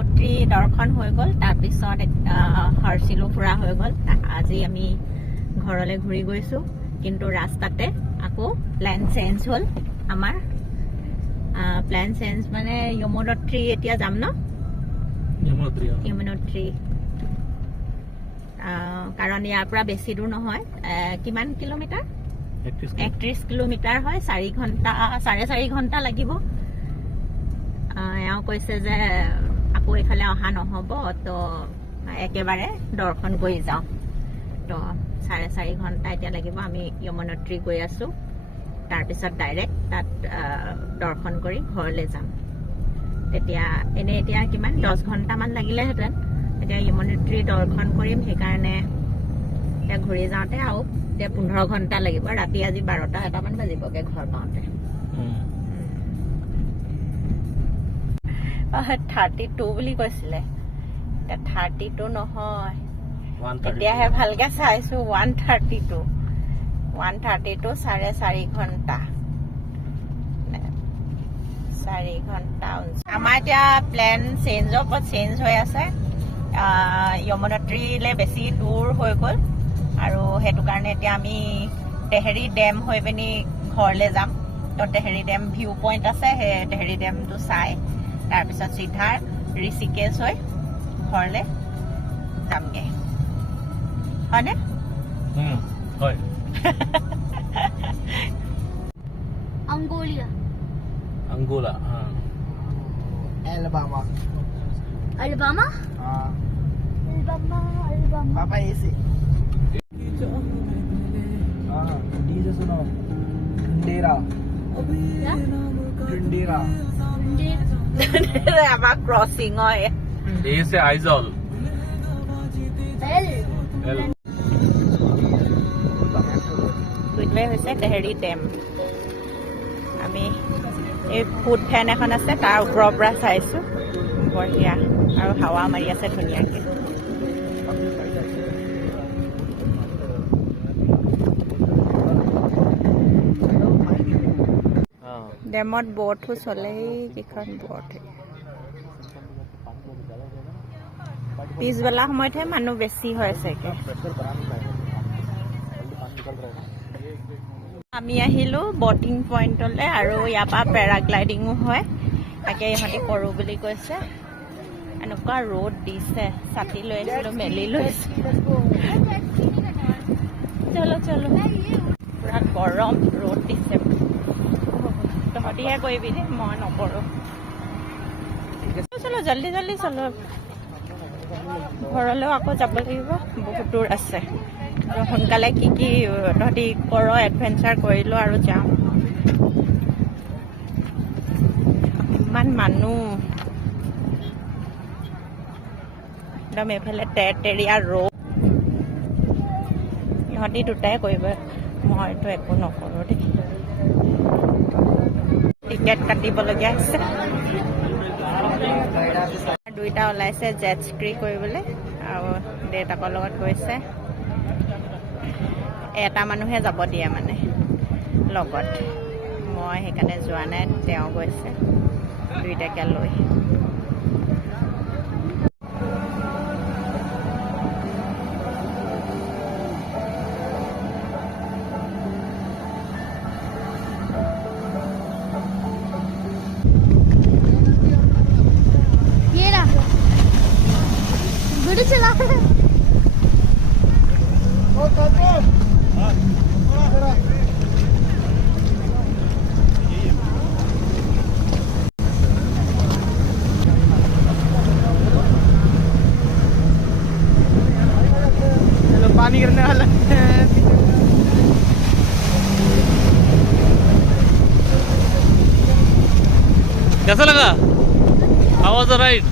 গংগোত্ৰী দৰ্শন হৈ গ'ল, তাৰপিছত হৰ্চিলো ফুৰা হৈ গ'ল। আজি আমি ঘৰলৈ ঘূৰি গৈছোঁ, কিন্তু ৰাস্তাতে আকৌ প্লেন চেঞ্জ হ'ল আমাৰ। প্লেন চেঞ্জ মানে যমুনোত্ৰী এতিয়া যাম ন, যমুনোত্ৰী। কাৰণ ইয়াৰ পৰা বেছি দূৰ নহয়, কিমান কিলোমিটাৰ? 31 কিলোমিটাৰ হয়, 4.5 ঘণ্টা লাগিব। এওঁ কৈছে যে আকৌ এইফালে অহা নহ'ব, তো একেবাৰে দৰ্শন কৰি যাওঁ। তো 4.5 ঘণ্টা এতিয়া লাগিব। আমি যমুনোত্ৰী গৈ আছোঁ, তাৰপিছত ডাইৰেক্ট তাত দৰ্শন কৰি ঘৰলৈ যাম। তেতিয়া এতিয়া কিমান 10 ঘণ্টামান লাগিলেহেঁতেন। এতিয়া যমুনোত্ৰী দৰ্শন কৰিম, সেইকাৰণে এতিয়া ঘূৰি যাওঁতে আৰু এতিয়া 15 ঘণ্টা লাগিব। ৰাতি আজি 12-1টামান বাজিবগৈ ঘৰ পাওঁতে। 32 বুলি কৈছিলে, এতিয়া 32 নহয়, এতিয়াহে ভালকে চাইছো। 132 4.5 ঘণ্টা, 4 ঘণ্টা। আমাৰ এতিয়া প্লেন চেঞ্জৰ ওপৰত চেঞ্জ হৈ আছে। যমুনোত্ৰীলৈ বেছি দূৰ হৈ গ'ল, আৰু সেইটো কাৰণে এতিয়া আমি টেহেৰী ডেম হৈ পিনি ঘৰলৈ যাম। তো টেহেৰী ডেম ভিউ পইণ্ট আছে, সেই টেহেৰী ডেমটো চাই তাৰপিছত চিধা ঋষিকেশ হৈ ঘৰলৈ যামগৈ, হয়নে? হয়। Angola. Angola, Alabama. Alabama? Alabama. Papa easy. DJ सुनो. Dundera. Yeah? Dundera. আমাৰ ক্ৰচিং হয়। A say Aizol. L. এইটোৱে হৈছে টেহেৰী ডেম। আমি এই ফুড ফেন এখন আছে, তাৰ ওপৰৰ পৰা চাইছোঁ, বঢ়িয়া, আৰু হাৱা মাৰি আছে ধুনীয়াকৈ। ডেমত ব'টো চলে, কেইখন ব'ট। পিছবেলা সময়তহে মানুহ বেছি হয় চাগে। আমি আহিলোঁ বটিং পইণ্টলৈ, আৰু ইয়াৰ পৰা পেৰাগ্লাইডিঙো হয়। তাকে ইহঁতি কৰোঁ বুলি কৈছে। এনেকুৱা ৰ'দ দিছে, ছাতি লৈ আহিছিলোঁ, মেলি লৈছোঁ। চলো চলো, পুৰা গৰম ৰ'দ দিছে। তহঁতিহে কৰিবি দেই, মই নকৰোঁ। চলো জল্দি জল্দি চলো, ঘৰলৈও আকৌ যাব লাগিব, বহুত দূৰ আছে। সোনকালে কি তহঁতি কৰ, এডভেঞ্চাৰ কৰিলোঁ আৰু যাওঁ। ইমান মানুহ, একদম এইফালে তেৰতেৰীয়া ৰ'দ। ইহঁতি দুটাই কৰিব, মইতো একো নকৰোঁ দেই। টিকেট কাটিবলগীয়া হৈছে। দুইটা ওলাইছে জেট স্ক্ৰী কৰিবলৈ, আৰু দেউতাকৰ লগত গৈছে। এটা মানুহে যাব দিয়ে মানে লগত, মই সেইকাৰণে যোৱা নাই, তেওঁ গৈছে দুইটাকে লৈ। ये रहा गुड चला। पानी गिरने वाला है। कैसा लगा? How was the ride?